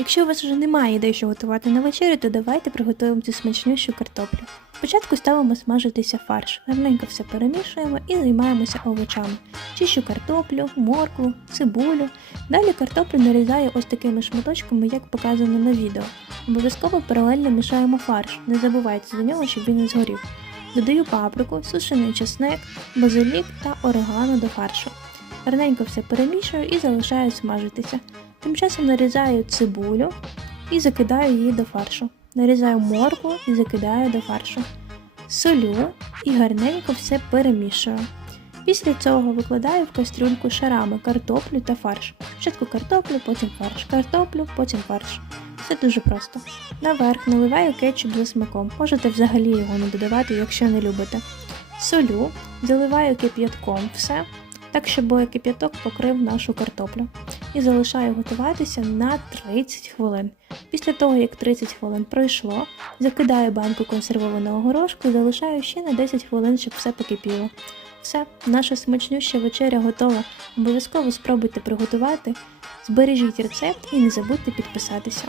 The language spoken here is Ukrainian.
Якщо у вас вже немає ідей, що готувати на вечерю, то давайте приготуємо цю смачнющу картоплю. Спочатку ставимо смажитися фарш, гарненько все перемішуємо і займаємося овочами. Чищу картоплю, моркву, цибулю. Далі картоплю нарізаю ось такими шматочками, як показано на відео. Обов'язково паралельно мішаємо фарш, не забувайте за нього, щоб він не згорів. Додаю паприку, сушений чесник, базилік та орегано до фаршу. Гарненько все перемішую і залишаю смажитися. Тим часом нарізаю цибулю і закидаю її до фаршу. Нарізаю моркву і закидаю до фаршу. Солю і гарненько все перемішую. Після цього викладаю в кастрюльку шарами картоплю та фарш. Спочатку картоплю, потім фарш, картоплю, потім фарш. Все дуже просто. Наверх наливаю кетчуп за смаком. Можете взагалі його не додавати, якщо не любите. Солю, заливаю кип'ятком все, так щоб кип'яток покрив нашу картоплю. І залишаю готуватися на 30 хвилин. Після того, як 30 хвилин пройшло, закидаю банку консервованого горошку і залишаю ще на 10 хвилин, щоб все покипіло. Все, наша смачнюща вечеря готова. Обов'язково спробуйте приготувати, збережіть рецепт і не забудьте підписатися.